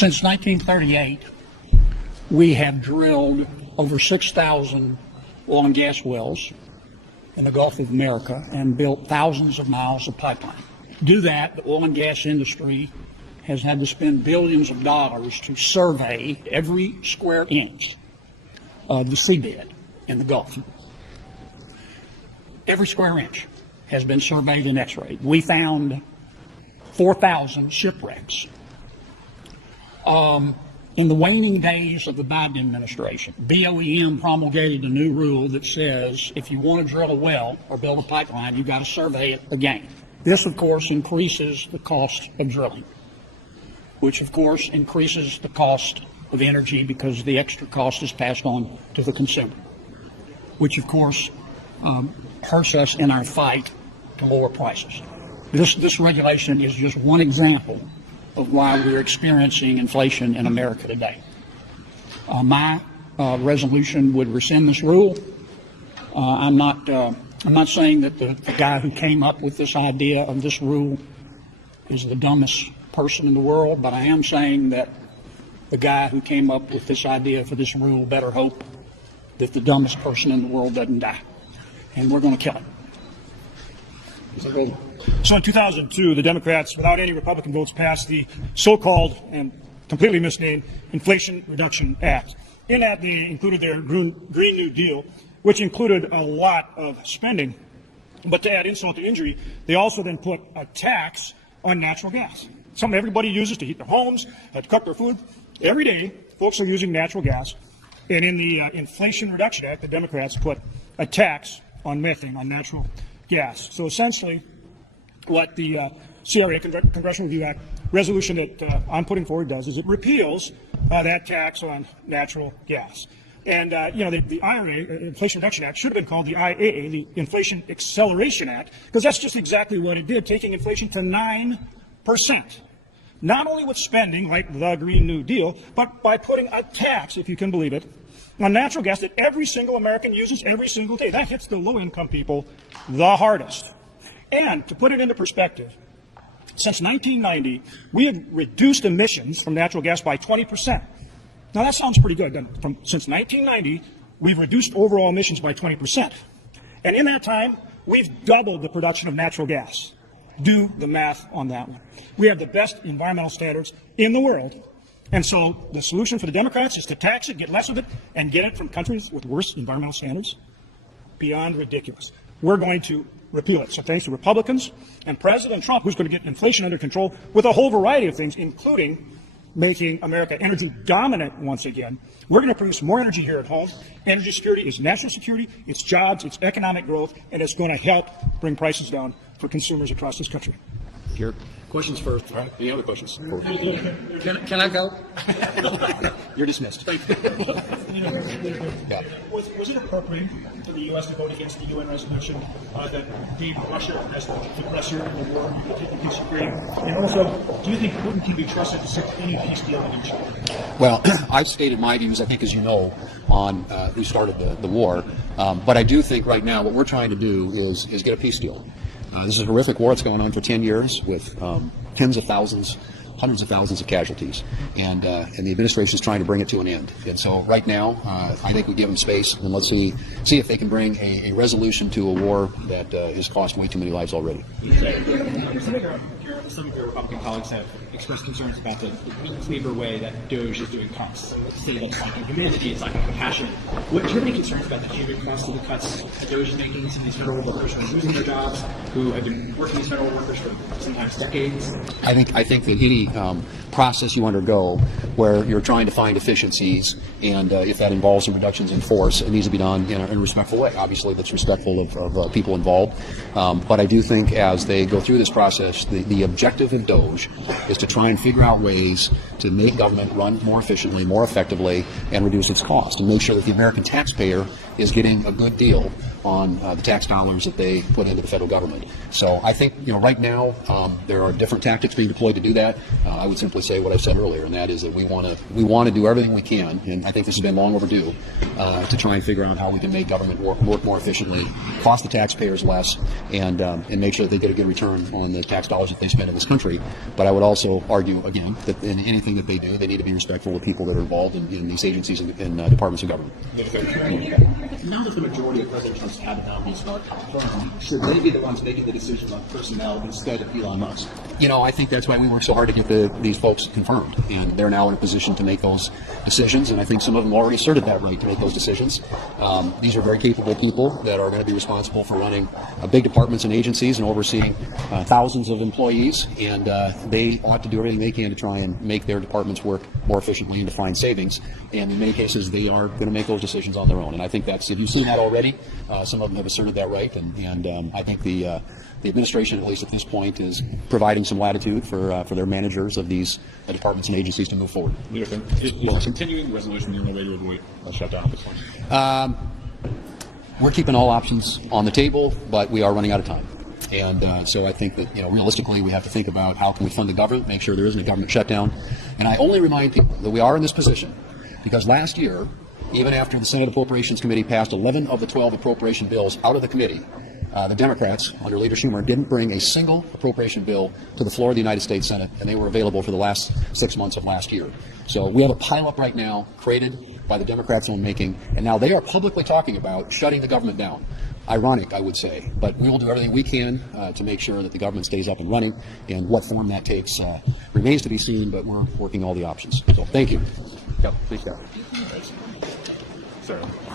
Since 1938, we have drilled over 6,000 oil and gas wells in the Gulf of America and built thousands of miles of pipeline. To do that, the oil and gas industry has had to spend billions of dollars to survey every square inch of the seabed in the Gulf. Every square inch has been surveyed and x-rayed. We found 4,000 shipwrecks. In the waning days of the Biden administration, BOEM promulgated a new rule that says if you want to drill a well or build a pipeline, you've got to survey it again. This, of course, increases the cost of drilling, which, of course, increases the cost of energy because the extra cost is passed on to the consumer, which, of course, hurts us in our fight to lower prices. This regulation is just one example of why we're experiencing inflation in America today. My resolution would rescind this rule. I'm not saying that the guy who came up with this idea of this rule is the dumbest person in the world, but I am saying that the guy who came up with this idea for this rule better hope that the dumbest person in the world doesn't die, and we're going to kill him. So in 2002, the Democrats, without any Republican votes, passed the so-called and completely misnamed Inflation Reduction Act. In that, they included their Green New Deal, which included a lot of spending. But to add insult to injury, they also then put a tax on natural gas, something everybody uses to heat their homes, to cook their food. Every day, folks are using natural gas. And in the Inflation Reduction Act, the Democrats put a tax on methane, on natural gas. So essentially, what the CRA, Congressional Review Act, resolution that I'm putting forward does is it repeals that tax on natural gas. And, the IRA, Inflation Reduction Act, should have been called the IAA, the Inflation Acceleration Act, because that's just exactly what it did, taking inflation to 9%. Not only with spending, like the Green New Deal, but by putting a tax, if you can believe it, on natural gas that every single American uses every single day. That hits the low-income people the hardest. And to put it into perspective, since 1990, we have reduced emissions from natural gas by 20%. Now, that sounds pretty good. Since 1990, we've reduced overall emissions by 20%. And in that time, we've doubled the production of natural gas. Do the math on that one. We have the best environmental standards in the world. And so the solution for the Democrats is to tax it, get less of it, and get it from countries with worse environmental standards. Beyond ridiculous. We're going to repeal it. So thanks to Republicans and President Trump, who's going to get inflation under control with a whole variety of things, including making America energy dominant once again. We're going to produce more energy here at home. Energy security is national security, it's jobs, it's economic growth, and it's going to help bring prices down for consumers across this country. Here. Questions first. Right. Any other questions? Can I go? You're dismissed. Was it appropriate for the U.S. to vote against the UN resolution that deemed Russia as the aggressor in the war taking place in Ukraine? And also, do you think Putin can be trusted to set any peace deal in Egypt? Well, I've stated my views, I think, as you know, on who started the war. But I do think right now what we're trying to do is get a peace deal. This is a horrific war. It's going on for 10 years with tens of thousands, hundreds of thousands of casualties. And the administration is trying to bring it to an end. And so right now, I think we give them space, and let's see if they can bring a resolution to a war that has cost way too many lives already. Some of your Republican colleagues have expressed concerns about the cleaver way that DOGE is doing cuts. Say that it's lacking humanity, it's lacking compassion. Do you have any concerns about the human cost of the cuts that DOGE is making? Some of these federal workers who are losing their jobs, who have been working as federal workers for sometimes decades? I think that any process you undergo where you're trying to find efficiencies, and if that involves some reductions in force, it needs to be done in a respectful way. Obviously, that's respectful of people involved. But I do think as they go through this process, the objective of DOGE is to try and figure out ways to make government run more efficiently, more effectively, and reduce its cost, and make sure that the American taxpayer is getting a good deal on the tax dollars that they put into the federal government. So I think, right now there are different tactics being deployed to do that. I would simply say what I said earlier, and that is that we we want to do everything we can, and I think this has been long overdue, to try and figure out how we can make government work more efficiently, cost the taxpayers less, and make sure that they get a good return on the tax dollars that they spend in this country. But I would also argue again that in anything that they do, they need to be respectful of people that are involved in these agencies and departments of government. Now that the majority of President Trump's cabinet nominees are confirmed, should they be the ones making the decisions on personnel instead of Elon Musk? You know, I think that's why we worked so hard to get these folks confirmed, and they're now in a position to make those decisions, and I think some of them already asserted that right to make those decisions. These are very capable people that are going to be responsible for running big departments and agencies and overseeing thousands of employees, and they ought to do everything they can to try and make their departments work more efficiently and to find savings, and in many cases they are going to make those decisions on their own, and I think if you've seen that already, some of them have asserted that right, and I think the administration, at least at this point, is providing some latitude for their managers of these departments and agencies to move forward. Is continuing the resolution the only way to avoid a shutdown at this point? We're keeping all options on the table, but we are running out of time. And so I think that, realistically, we have to think about how can we fund the government, make sure there isn't a government shutdown. And I only remind people that we are in this position because last year, even after the Senate Appropriations Committee passed 11 of the 12 appropriation bills out of the committee, the Democrats, under Leader Schumer, didn't bring a single appropriation bill to the floor of the United States Senate, and they were available for the last 6 months of last year. So we have a pileup right now created by the Democrats' own making, and now they are publicly talking about shutting the government down. Ironic, I would say, but we will do everything we can to make sure that the government stays up and running, and what form that takes remains to be seen, but we're working all the options. So thank you. Yep, please go. Sorry.